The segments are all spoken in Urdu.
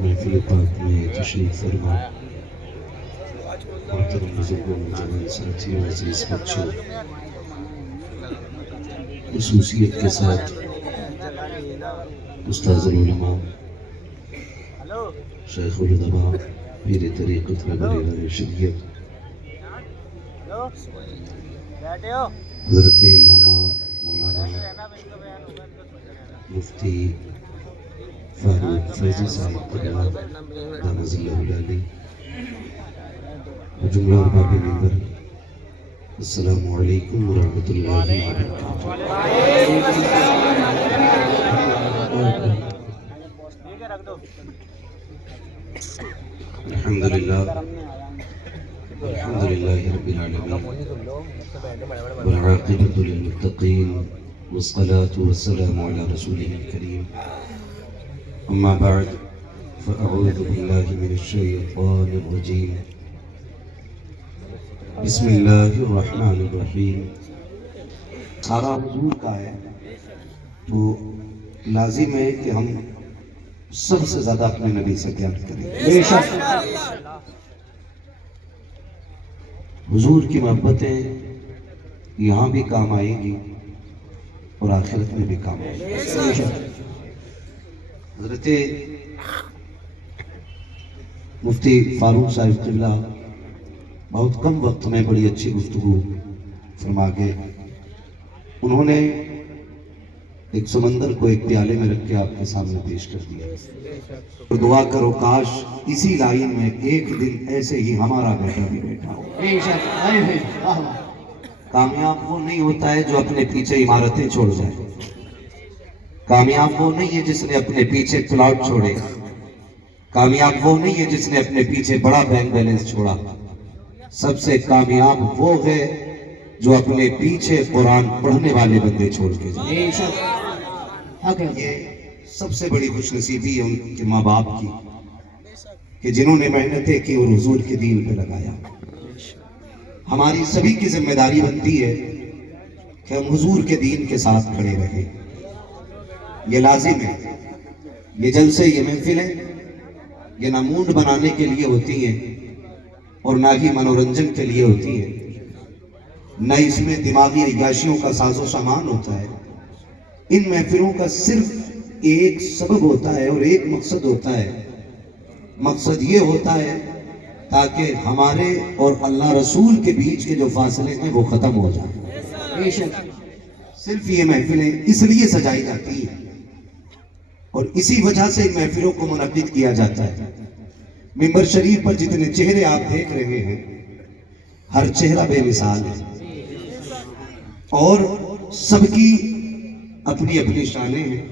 محفل پاک میں تشریف فرما محترم بزرگوں جوان ساتھیوں عزیز بچوں خصوصیت کے ساتھ استاذ العلماء شیخ الادباء پیر طریقت بریلہ شریعت حضرت علامہ مولانا مفتی فاروق فیضی صاحب قبلہ دامت اللہ العالی جملہ ارباب منبر، السلام علیکم ورحمۃ اللہ وبرکاتہ۔ الحمدللہ رب العالمین والعاقبۃ للمتقین والصلاة والسلام علی رسولہ الکریم، اما بعد فاعوذ باللہ من الشیطان الرجیم، بسم اللہ الرحمن الرحیم۔ سارا حضور کا ہے تو لازم ہے کہ ہم سب سے زیادہ اپنے نبی سے پیار کریں۔ بے شک حضور کی محبتیں یہاں بھی کام آئیں گی اور آخرت میں بھی کام آئیں گی۔ حضرت مفتی فاروق صاحب قبلہ بہت کم وقت میں بڑی اچھی گفتگو فرما گئے۔ انہوں نے ایک سمندر کو ایک پیالے میں رکھ کے آپ کے سامنے پیش کر دیا اور دعا کرو کاش اسی لائن میں ایک دن ایسے ہی ہمارا بیٹا بھی بیٹھا ہو۔ کامیاب وہ نہیں ہوتا ہے جو اپنے پیچھے عمارتیں چھوڑ جائے، کامیاب وہ نہیں ہے جس نے اپنے پیچھے پلاٹ چھوڑے، کامیاب وہ نہیں ہے جس نے اپنے پیچھے بڑا بینک بیلنس چھوڑا، سب سے کامیاب وہ ہے جو اپنے پیچھے قرآن پڑھنے والے بندے چھوڑ کے جائے۔ یہ سب سے بڑی خوش نصیبی ہے ان کے ماں باپ کی کہ جنہوں نے محنتیں کی اور حضور کے دین پہ لگایا۔ ہماری سبھی کی ذمہ داری بنتی ہے کہ ہم حضور کے دین کے ساتھ کھڑے رہیں۔ یہ لازم ہے، یہ جلسے، یہ محفلیں یہ نہ موڈ بنانے کے لیے ہوتی ہیں اور نہ ہی منورنجن کے لیے ہوتی ہیں، نہ اس میں دماغی عیاشیوں کا ساز و سامان ہوتا ہے۔ ان محفلوں کا صرف ایک سبب ہوتا ہے اور ایک مقصد ہوتا ہے، مقصد یہ ہوتا ہے تاکہ ہمارے اور اللہ رسول کے بیچ کے جو فاصلے ہیں وہ ختم ہو جائیں۔ صرف یہ محفلیں اس لیے سجائی جاتی ہیں اور اسی وجہ سے ان محفلوں کو منعقد کیا جاتا ہے۔ ممبر شریف پر جتنے چہرے آپ دیکھ رہے ہیں ہر چہرہ بے مثال ہے اور سب کی اپنی اپنی شانیں ہیں۔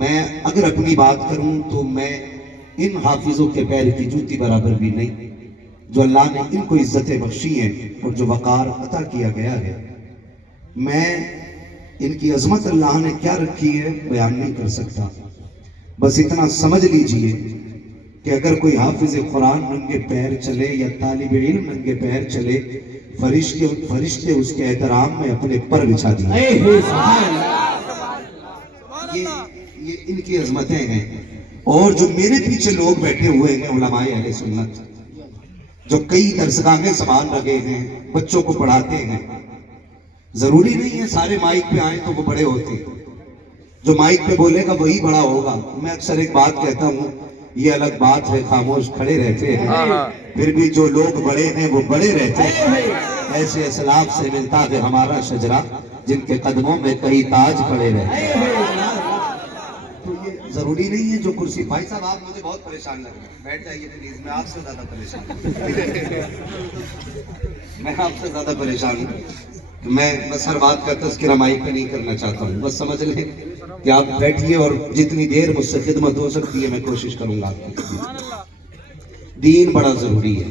میں اگر اپنی بات کروں تو میں ان حافظوں کے پیر کی جوتی برابر بھی نہیں جو اللہ نے ان کو عزتیں بخشی ہیں اور جو وقار عطا کیا گیا ہے۔ میں ان کی عظمت اللہ نے کیا رکھی ہے بیان نہیں کر سکتا، بس اتنا سمجھ لیجئے کہ اگر کوئی حافظ قرآن ننگے پیر چلے یا طالب علم ننگے پیر چلے، فرشتے اس کے احترام میں اپنے پر بچھا دیے۔ یہ ان کی عظمتیں ہیں۔ اور جو میرے پیچھے لوگ بیٹھے ہوئے ہیں علماء اہل سنت جو کئی درسگاہیں سنبھال رہے ہیں، بچوں کو پڑھاتے ہیں، ضروری نہیں ہے سارے مائک پہ آئیں تو وہ بڑے ہوتے ہیں، جو مائک پہ بولے گا وہی بڑا ہوگا۔ میں اکثر ایک بات کہتا ہوں، یہ الگ بات ہے خاموش کھڑے رہتے ہیں، پھر بھی جو لوگ بڑے ہیں وہ بڑے رہتے ہیں۔ ایسے اسلاف سے ملتا ہے ہمارا شجرہ جن کے قدموں میں کئی تاج کھڑے رہتے ہیں۔ تو یہ ضروری نہیں ہے جو کرسی، بھائی صاحب آپ مجھے بہت پریشان لگ رہے ہیں، بیٹھ جائیے پلیز، میں آپ سے زیادہ پریشان ہوں۔ میں بس ہر بات کا تذکرہ مائک پہ نہیں کرنا چاہتا ہوں، بس سمجھ لیں کہ آپ بیٹھیے اور جتنی دیر مجھ سے خدمت ہو سکتی ہے میں کوشش کروں گا آپ کی۔ دین بڑا ضروری ہے،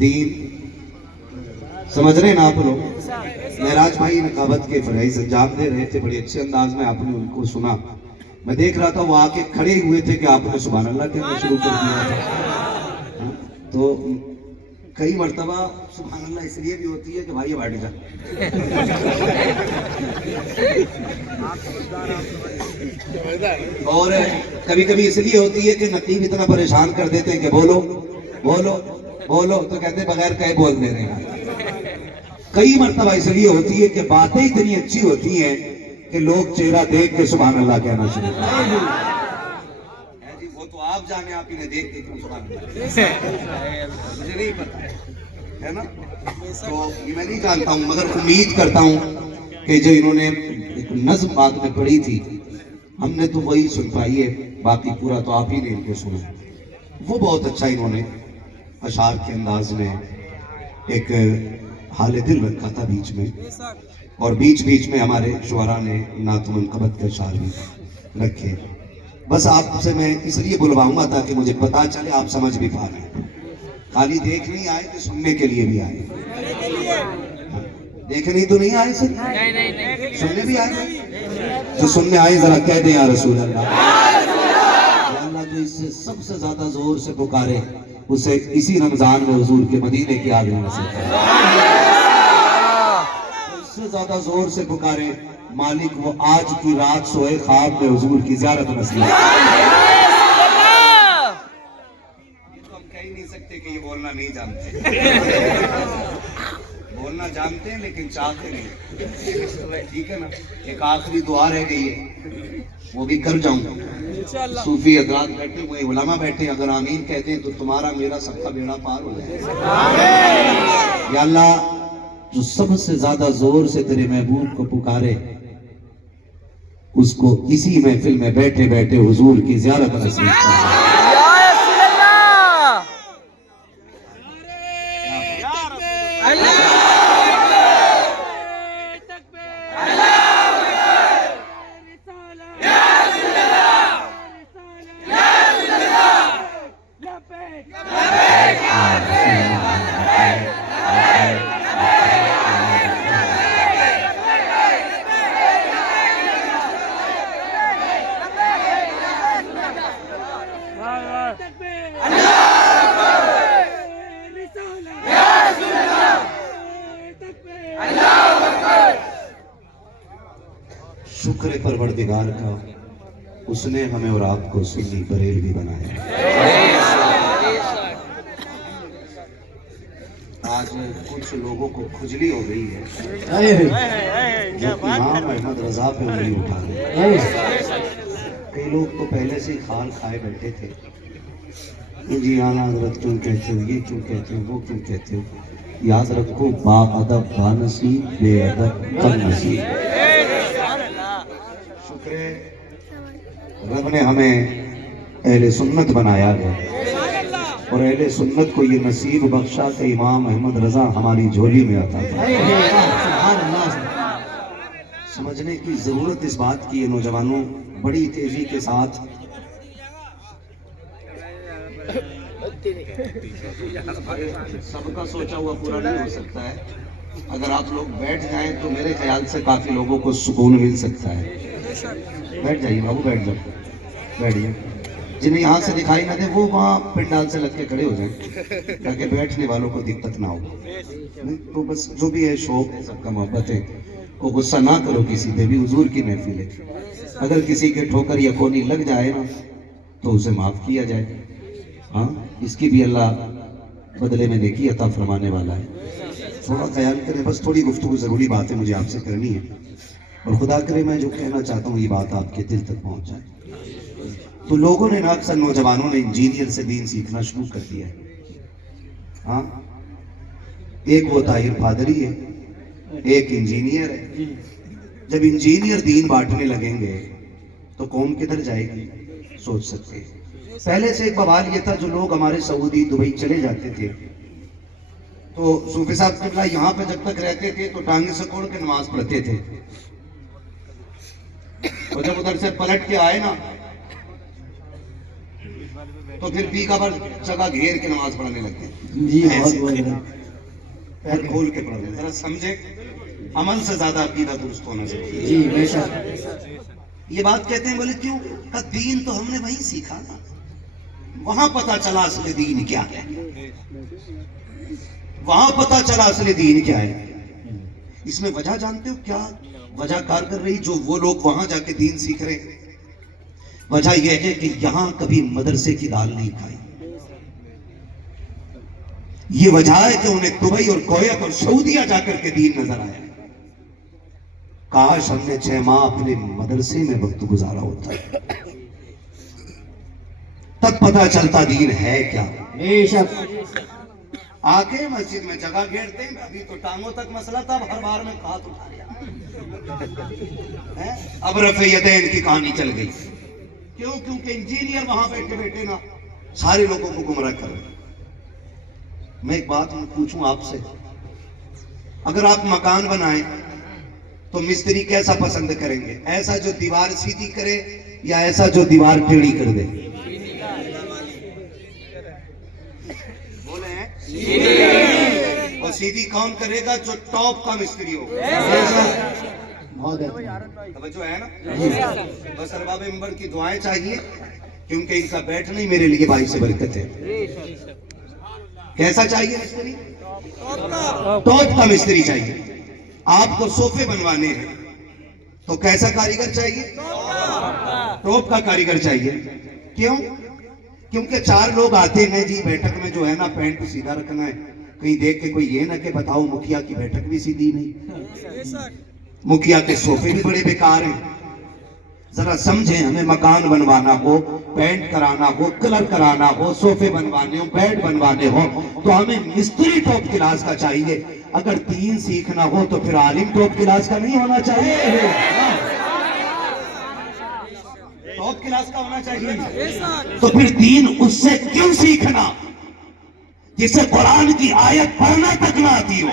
دین سمجھ رہے ہیں نا آپ لوگ؟ معراج بھائی نقابت کے فرائض انجام دے رہے تھے بڑے اچھے انداز میں، آپ نے ان کو سنا۔ میں دیکھ رہا تھا وہ آ کے کھڑے ہوئے تھے کہ آپ نے سبحان اللہ کہنا شروع کر دیا تھا۔ تو کئی مرتبہ سبحان اللہ اس لیے بھی ہوتی ہے کہ بھائی اب ہٹ جا، اور کبھی کبھی اس لیے ہوتی ہے کہ نقیب اتنا پریشان کر دیتے ہیں کہ بولو بولو بولو، تو کہتے ہیں بغیر کہے بول دے رہے ہیں۔ کئی مرتبہ اس لیے ہوتی ہے کہ باتیں اتنی اچھی ہوتی ہیں کہ لوگ چہرہ دیکھ کے سبحان اللہ کہنا شروع کرتے ہیں۔ وہ تو آپ جانے، آپ انہیں دیکھ کے کیوں سبحان اللہ، مجھے نہیں پتا ہے نا، تو یہ میں نہیں جانتا ہوں، مگر امید کرتا ہوں کہ جو انہوں نے ایک نظم بات میں پڑھی تھی، ہم نے تو وہی سن پائی ہے، باقی پورا تو آپ ہی نے ان کو سنا۔ وہ بہت اچھا انہوں نے اشعار کے انداز میں ایک حال دل رکھا تھا بیچ میں، اور بیچ بیچ میں ہمارے شعراء نے نعت و منقبت کے اشعار بھی رکھے۔ بس آپ سے میں اس لیے بلواؤں گا تاکہ مجھے پتا چلے آپ سمجھ بھی پا رہے ہیں، خالی دیکھ نہیں آئے کہ سننے کے لیے بھی آئے، دیکھنے تو نہیں آئے سر، سننے بھی آئے، جو سننے آئے ذرا کہہ دیں یا رسول اللہ، یا اللہ جو اس سے سب سے زیادہ زور سے پکارے اسے اسی رمضان میں حضور کے مدینے کی آگ نصیب کرے، اس سے زیادہ زور سے پکارے مالک وہ آج کی رات سوئے خواب میں حضور کی زیارت نصیب کرے۔ ہم کہہ ہی نہیں سکتے کہ یہ بولنا نہیں جانتے، بولنا جانتے ہیں لیکن چاہتے نہیں، ٹھیک ہے نا۔ ایک آخری دعا رہ گئی ہے، وہ بھی کر جاؤں گا۔ صوفی حضرات بیٹھے ہوئے، علماء بیٹھے، اگر آمین کہتے ہیں تو تمہارا میرا سب کا بیڑا پار ہو جائے۔ یا اللہ جو سب سے زیادہ زور سے تیرے محبوب کو پکارے اس کو اسی محفل میں بیٹھے بیٹھے حضور کی زیارت نصیب کرے۔ شکر پروردگار کا، اس نے ہمیں اور آپ کو سنی بریلوی بنایا۔ آج کچھ لوگوں کو کھجلی ہو رہی ہے، امام احمد رضا پہ انگلی اٹھا رہے ہیں۔ کئی لوگ تو پہلے سے ہی کھال کھائے بیٹھے تھے، جی اعلیٰ حضرت کیوں کہتے ہو، یہ کیوں کہتے ہو، وہ کیوں کہتے ہو۔ یاد رکھو با ادب با نصیب، بے ادب کم نصیب۔ رب نے ہمیں اہل سنت بنایا ہے، اور اہل سنت کو یہ نصیب بخشا کہ امام احمد رضا ہماری جھولی میں عطا فرمایا۔ سمجھنے کی ضرورت اس بات کی ہے نوجوانوں، بڑی تیزی کے ساتھ سب کا سوچا ہوا پورا نہیں ہو سکتا ہے، اگر آپ لوگ بیٹھ جائیں تو میرے خیال سے کافی لوگوں کو سکون مل سکتا ہے۔ بیٹھ جائیے بابو، بیٹھ جاؤ، بیٹھیے۔ جنہیں یہاں سے دکھائی نہ دے وہ وہاں پنڈال سے لگ کے کھڑے ہو جائیں تاکہ بیٹھنے والوں کو دقت نہ ہو۔ تو بس جو بھی ہے شوق ہے، سب کا محبت ہے، وہ غصہ نہ کرو کسی پہ بھی، حضور کی محفل ہے۔ اگر کسی کے ٹھوکر یا کونی لگ جائے نا تو اسے معاف کیا جائے، ہاں اس کی بھی اللہ بدلے میں نیکی عطا فرمانے والا ہے۔ تھوڑا خیال کریں، بس تھوڑی گفتگو ضروری بات ہے مجھے آپ سے کرنی ہے، اور خدا کرے میں جو کہنا چاہتا ہوں یہ بات آپ کے دل تک پہنچ جائے۔ تو لوگوں نے اکثر نوجوانوں نے انجینئر سے دین سیکھنا شروع کر دیا ہے، ہاں ایک وہ طاہر پادری ہے، ایک انجینئر ہے۔ جب انجینئر دین بانٹنے لگیں گے تو قوم کدھر جائے گی، سوچ سکتے ہیں۔ پہلے سے ایک بوال یہ تھا، جو لوگ ہمارے سعودی دبئی چلے جاتے تھے تو صوفی صاحب قبلہ یہاں پہ جب تک رہتے تھے تو ٹانگیں سکوڑ کے نماز پڑھتے تھے، اور جب ادھر سے پلٹ کے آئے نا تو پھر پیکا پر جگہ گھیر کے نماز پڑھنے لگتے پیر کھول کے پڑھنے۔ ذرا سمجھے، عمل سے زیادہ عقیدہ درست ہونا چاہیے۔ یہ بات کہتے ہیں، بولے کیوں؟ دین تو ہم نے وہیں سیکھا نا، وہاں پتا چلا اصل دین کیا ہے، وہاں پتا چلا اصل دین کیا ہے۔ اس میں وجہ جانتے ہو کیا وجہ کار کر رہی جو وہ لوگ وہاں جا کے دین سیکھ رہے ہیں؟ وجہ یہ ہے کہ یہاں کبھی مدرسے کی دال نہیں کھائی۔ یہ وجہ ہے کہ انہیں دبئی اور کویت اور سعودیہ جا کر کے دین نظر آیا۔ کاش ہم نے 6 ماہ اپنے مدرسے میں وقت گزارا ہوتا ہے، تب پتہ چلتا دین ہے کیا۔ بے شک آ کے مسجد میں جگہ گھیرتے ہیں، ابھی تو ٹانگوں تک مسئلہ تھا، اب ہر بار میں ہاتھ اٹھا لیا۔ اب رفع یدین کی کہانی چل گئی۔ کیوں؟ کیونکہ انجینئر وہاں بیٹھے بیٹھے نا سارے لوگوں کو گمراہ کر رہے۔ میں ایک بات پوچھوں آپ سے، اگر آپ مکان بنائیں تو مستری کیسا پسند کریں گے؟ ایسا جو دیوار سیدھی کرے یا ایسا جو دیوار ٹیڑھی کر دے؟ بولے ہیں اور سیدھی کون کرے گا؟ جو ٹاپ کا مستری ہوگا۔ توجہ ہے نا؟ بس ارباب منبر کی دعائیں چاہیے، کیونکہ ان کا بیٹھنا ہی میرے لیے باعث برکت ہے۔ کیسا چاہیے مستری؟ ٹاپ کا مستری چاہیے۔ آپ کو صوفے بنوانے ہیں تو کیسا کاریگر چاہیے؟ ٹاپ کا کاریگر چاہیے۔ کیوں؟ کیونکہ 4 لوگ آتے ہیں جی بیٹھک میں جو ہے نا پینٹ سیدھا رکھنا ہے، کہیں دیکھ کے کوئی یہ نہ کہ بتاؤ مکھیا کی بیٹھک بھی سیدھی نہیں، مکھیا کے صوفے بھی بڑے بیکار ہیں۔ ذرا سمجھیں، ہمیں مکان بنوانا ہو، پینٹ کرانا ہو، کلر کرانا ہو، صوفے بنوانے ہو، بیڈ بنوانے ہو تو ہمیں مستری ٹاپ کلاس کا چاہیے۔ اگر دین سیکھنا ہو تو پھر عالم ٹاپ کلاس کا نہیں ہونا چاہیے، ٹاپ کلاس کا ہونا چاہیے۔ تو پھر دین اس سے کیوں سیکھنا جسے قرآن کی آیت پڑھنا تک نہ آتی ہو؟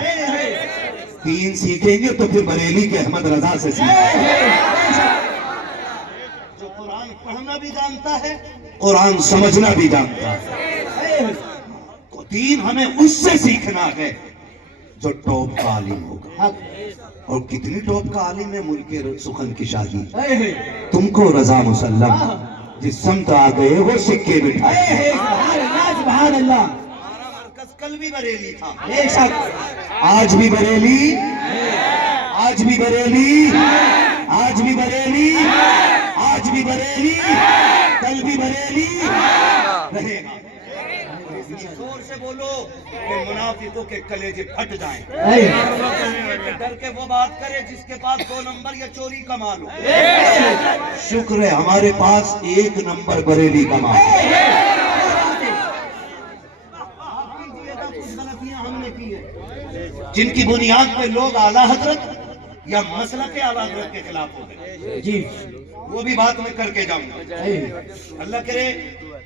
دین سیکھیں گے تو پھر بریلی کے احمد رضا سے سیکھیں گے، جو قرآن پڑھنا بھی جانتا ہے، قرآن سمجھنا بھی جانتا ہے۔ تو دین ہمیں اس سے سیکھنا ہے جو ٹاپ کا عالم ہوگا۔ اور کتنی ٹاپ کا عالم ہے؟ ملک سخن کی شاہی، تم کو رضا مسلم، جس سمت آ گئے وہ سکے بٹھائے۔ سبحان اللہ۔ ہمارا مرکز کل بھی بریلی تھا، بے شک آج بھی بریلی، آج بھی بریلی، آج بھی بریلی، آج بھی بریلی، کل بھی بریلی رہے گا۔ زور سے بولو کہ منافقوں کے کلیجے پھٹ جائیں، ڈر کے وہ بات کرے جس کے پاس 2 نمبر یا چوری کا مال ہو۔ شکر ہے ہمارے پاس 1 نمبر بریلی کا مال ہے۔ کچھ غلطیاں ہم نے کی ہیں جن کی بنیاد پہ لوگ اعلیٰ حضرت یا مسلک اعلیٰ حضرت کے خلاف ہو گئے، جی وہ بھی بات میں کر کے جاؤں گا۔ اللہ کرے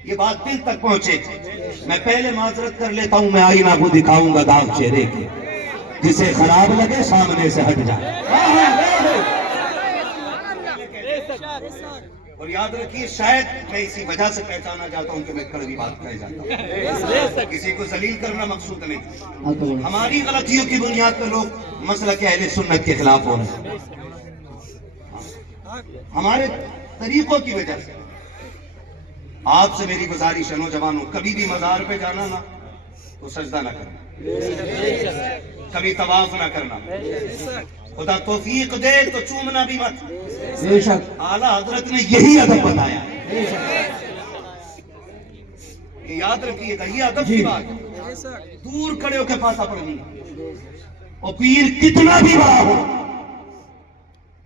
یہ بات دل تک پہنچے۔ میں پہلے معذرت کر لیتا ہوں، میں آئینہ کو دکھاؤں گا داغ چہرے کے، جسے خراب لگے سامنے سے ہٹ جائے۔ اور یاد رکھیے، شاید میں اسی وجہ سے پہچانا چاہتا ہوں کہ میں کڑوی بات کہہ جاتا ہوں، کسی کو ذلیل کرنا مقصود نہیں۔ ہماری غلطیوں کی بنیاد پہ لوگ مسلک اہل سنت کے خلاف ہو رہے ہیں، ہمارے طریقوں کی وجہ سے۔ آپ سے میری گزارش ہے نوجوانوں، کبھی بھی مزار پہ جانا نا تو سجدہ نہ کرنا، کبھی طواف نہ کرنا، خدا توفیق دے تو چومنا بھی مت۔ بے شک اعلیٰ حضرت نے یہی ادب بتایا، یاد رکھیے گا، یہ ادب کی بات ہے۔ دور کھڑے ہو کے پاسا پڑھنی، اور پیر کتنا بھی بڑا ہو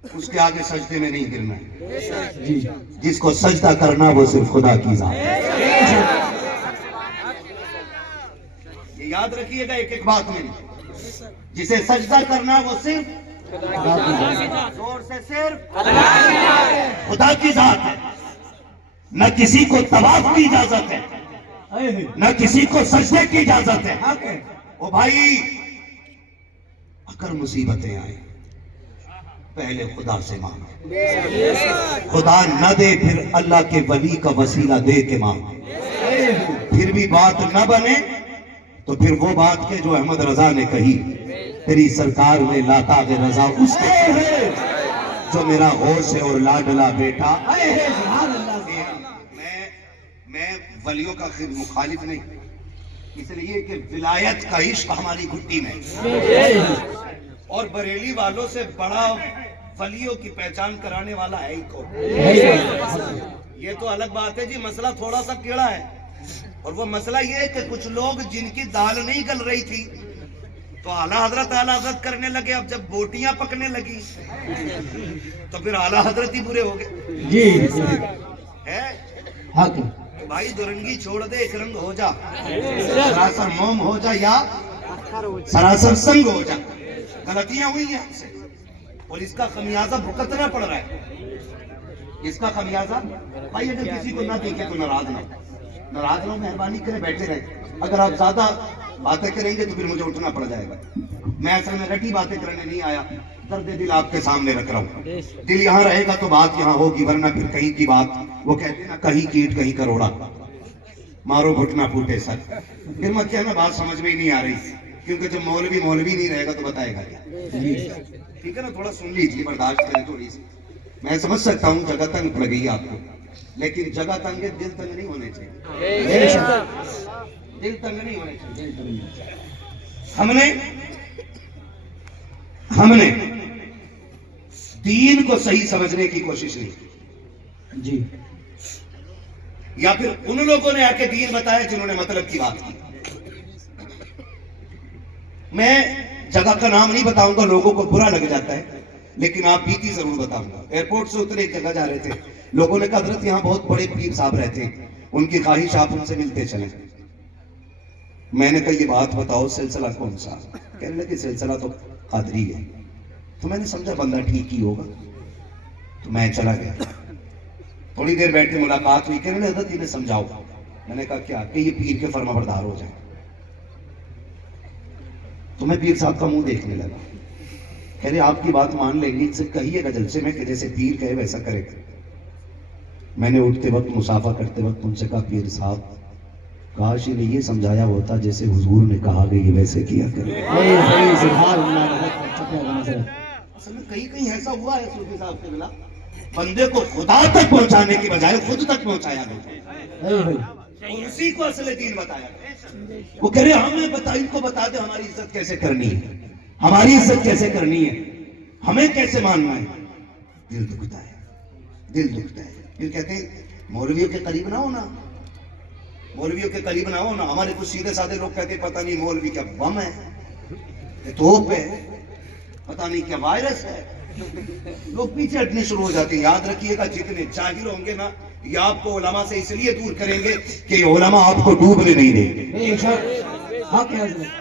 اس کے آگے سجدے میں نہیں گرنا ہے۔ جس کو سجدہ کرنا وہ صرف خدا کی ذات ہے۔ یہ یاد رکھیے گا ایک ایک بات میں، جسے سجدہ کرنا وہ صرف زور سے صرف خدا کی ذات ہے۔ نہ کسی کو طواف کی اجازت ہے، نہ کسی کو سجدے کی اجازت ہے۔ او بھائی، اگر مصیبتیں آئیں پہلے خدا سے مانگو، خدا نہ دے پھر اللہ کے ولی کا وسیلہ دے کے مانگو، پھر بھی بات نہ بنے تو پھر وہ بات کے جو احمد رضا نے کہی، تیری سرکار میں لاتا گے رضا اس کو جو میرا ہوش ہے اور لاڈلا بیٹا۔ میں ولیوں کا مخالف نہیں، اس لیے کہ ولایت کا عشق ہماری گھٹی میں، اور بریلی والوں سے بڑا ولیوں کی پہچان کرانے والا ہے ہی کون؟ یہ تو الگ بات ہے جی، مسئلہ تھوڑا سا ٹیڑھا ہے، اور وہ مسئلہ یہ ہے کہ کچھ لوگ جن کی دال نہیں گل رہی تھی تو اعلیٰ حضرت کرنے لگے، اب جب بوٹیاں پکنے لگی تو پھر اعلیٰ حضرت ہی برے ہو گئے جی ہے۔ حق بھائی درنگی چھوڑ دے، ایک رنگ ہو جا، سراسر موم ہو جا یا سراسر سنگ ہو جا۔ غلطیاں ہوئی ہیں ہم سے اور اس کا خمیازہ بھگتنا پڑ رہا ہے، اس کا خمیازہ۔ بھائی اگر کسی کو نہ دیکھے تو ناراض نہ، مہربانی کرے بیٹھے رہے۔ اگر آپ زیادہ باتیں کریں گے تو پھر مجھے اٹھنا پڑ جائے گا۔ میں اصل میں رٹی باتیں کرنے نہیں آیا، درد دل آپ کے سامنے رکھ رہا ہوں۔ دل یہاں رہے گا تو بات یہاں ہوگی، ورنہ پھر کہیں کی بات، وہ کہتے ہیں نا کہیں کیٹ کہیں کروڑا، مارو گھٹنا پھوٹے سر۔ پھر مت کہنا بات سمجھ میں ہی نہیں آ رہی، کیونکہ جب مولوی نہیں رہے گا تو بتائے گا کیا؟ ٹھیک ہے نا، تھوڑا سن لیجیے، برداشت کریں تھوڑی سی۔ میں سمجھ سکتا ہوں جگہ تنگ پڑ گئی آپ کو، لیکن جگہ تنگ ہے، دل تنگ نہیں ہونے چاہیے، دل تنگ نہیں ہونے چاہیے۔ ہم نے دین کو صحیح سمجھنے کی کوشش نہیں کی جی، یا پھر ان لوگوں نے آ کے دین بتایا جنہوں نے مطلب کی بات کی۔ میں جگہ کا نام نہیں بتاؤں گا، لوگوں کو برا لگ جاتا ہے، لیکن آپ بیتی ضرور بتاؤں گا۔ ایئرپورٹ سے اترے ایک جگہ جا رہے تھے، لوگوں نے کہا حضرت یہاں بہت بڑے پیر صاحب رہتے ہیں، ان کی خواہش آپ ان سے ملتے چلیں۔ میں نے کہا یہ بات بتاؤ سلسلہ کون سا؟ کہنے لگے سلسلہ تو قادری ہے۔ تو میں نے سمجھا بندہ ٹھیک ہی ہوگا، تو میں چلا گیا۔ تھوڑی دیر بیٹھے ملاقات ہوئی، کہنے لگے حضرت انہیں سمجھاؤ۔ میں نے کہا کیا؟ کہ یہ پیر کے فرما بردار ہو جائیں۔ تو میں پیر صاحب کا منہ دیکھنے لگا، کہہ رہے آپ کی بات مان لیں گے، ان سے کہیے گا جلسے میں کہ جیسے پیر کہے ویسا کرے۔ میں نے اٹھتے وقت مسافہ کرتے وقت ان سے کہا پیر صاحب کاش انہیں یہ سمجھایا ہوتا جیسے حضور نے کہا کہ یہ ویسے کیا کرے۔ اصل میں کہیں ایسا ہوا ہے صوفی صاحب کے بلا، بندے کو خدا تک پہنچانے کی بجائے خود تک پہنچایا گیا، اور اسی کو اصل دین بتایا گیا۔ وہ کہہ رہے ہمیں بتا، ان کو بتا دے ہماری عزت کیسے کرنی ہے، ہماری عزت کیسے کرنی ہے، ہمیں کیسے ماننا ہے۔ دل دکھتا ہے، دل دکھتا ہے۔ پھر کہتے ہیں مولویوں کے قریب نہ ہونا، مولویوں کے قریب نہ ہونا۔ ہمارے کچھ سیدھے سادے لوگ کہتے پتہ نہیں مولوی کیا بم ہے، توپ ہے، پتہ نہیں کیا وائرس ہے، لوگ پیچھے ہٹنے شروع ہو جاتے ہیں۔ یاد رکھیے گا جتنے جاہل ہوں گے نا، یہ آپ کو علماء سے اس لیے دور کریں گے کہ یہ علماء آپ کو ڈوبنے نہیں دیں گے،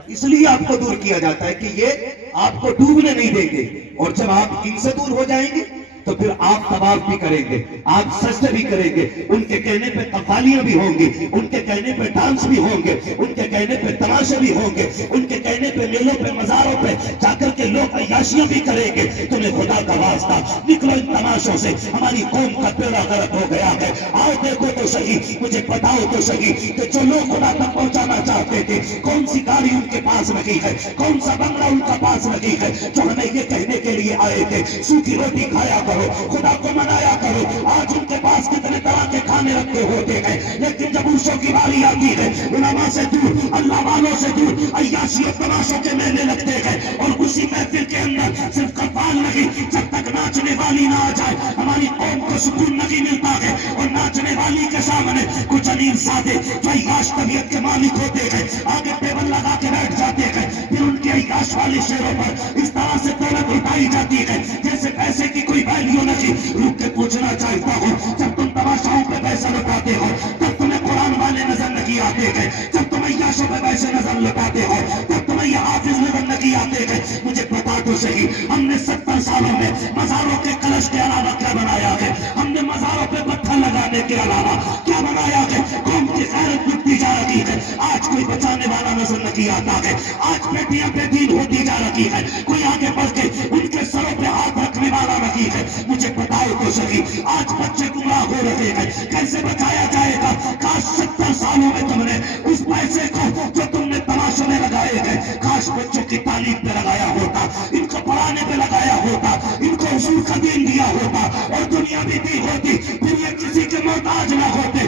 اس لیے آپ کو دور کیا جاتا ہے کہ یہ آپ کو ڈوبنے نہیں دیں گے۔ اور جب آپ ان سے دور ہو جائیں گے تو پھر آپ طواف بھی کریں گے، آپ سجدے بھی کریں گے، ان کے کہنے پہ قوالیاں بھی ہوں گی، ان کے کہنے پہ ڈانس بھی ہوں گے، ان کے کہنے پہ تماشے بھی ہوں گے، ان کے کہنے پہ میلوں پہ مزاروں پہ جا کر کے لوگ عیاشیاں بھی کریں گے۔ تمہیں خدا کا واسطہ نکلو ان تماشوں سے، ہماری قوم کا بیڑا غرق ہو گیا ہے۔ آؤ دیکھو تو صحیح، مجھے بتاؤ تو صحیح کہ جو لوگ خدا تک پہنچانا چاہتے تھے کون سی گاڑی ان کے پاس لگی ہے، کون سا بنگلہ ان کا پاس لگی ہے، جو ہمیں یہ کہنے کے لیے آئے تھے سوکھی روٹی کھایا کرو، خدا کو منایا کرو۔ آج ان کے پاس کتنے طرح کے کھانے رکھے ہوتے ہیں، لیکن جب عرشوں کی باری آتی ہے علماء سے دور، اللہ والوں سے دور، عیاشی و تماشوں کے میلے لگتے ہیں، اور اسی محفل کے اندر صرف قوال نہیں، جب تک ناچنے والی نہ آ جائے ہماری قوم کو سکون نہیں ملتا ہے۔ اور ناچنے والی کے سامنے کچھ امیر سادے جو عیاش طبیعت کے مالک ہوتے ہیں آگے ٹیبل لگا کے بیٹھ جاتے ہیں، پھر ان کے عیاش والے شیروں پر اس طرح سے دولت لٹائی جاتی ہے جیسے پیسے کی کوئی ویلیو نہیں۔ رک کے پوچھنا چاہتا ہوں، جب تم تماشاؤں پہ پیسہ لٹاتے ہو تب تمہیں قرآن والے نظر نہیں آتے ہیں، جب تم عیاشوں پہ پیسے نظر لٹاتے ہو تب تمہیں یہ حافظ نظر نہیں آتے ہیں۔ مجھے بتا تو صحیح، ہم نے 70 سالوں میں مزاروں کے کلش کے علاوہ کیا بنایا ہے؟ ہم نے مزاروں پہ پتھر لگانے کے علاوہ کیا بنایا ہے؟ قوم کی غیرت لٹتی جا رہی ہے، آج کوئی بچانے والا نظر نہیں آتا ہے، آج بیٹیاں بے دین ہوتی جا رہی ہے، کوئی آگے بڑھ کے ان کے سروں پہ ہاتھ رکھنے والا نہیں ہے۔ مجھے بتاؤ تو صحیح، آج بچے گمراہ ہو رہے ہیں، کیسے بچایا جائے گا؟ کاش 70 سالوں میں تم نے اس پیسے کو جو تم نے تماشوں میں لگائے ہیں کاش بچوں کی تعلیم پہ لگایا ہوتا، ان کو پڑھانے پہ لگایا ہوتا، ان کو اصول کا دین دیا ہوتا اور دنیا بھی دی ہوتی، پھر یہ کسی کے محتاج نہ ہوتے۔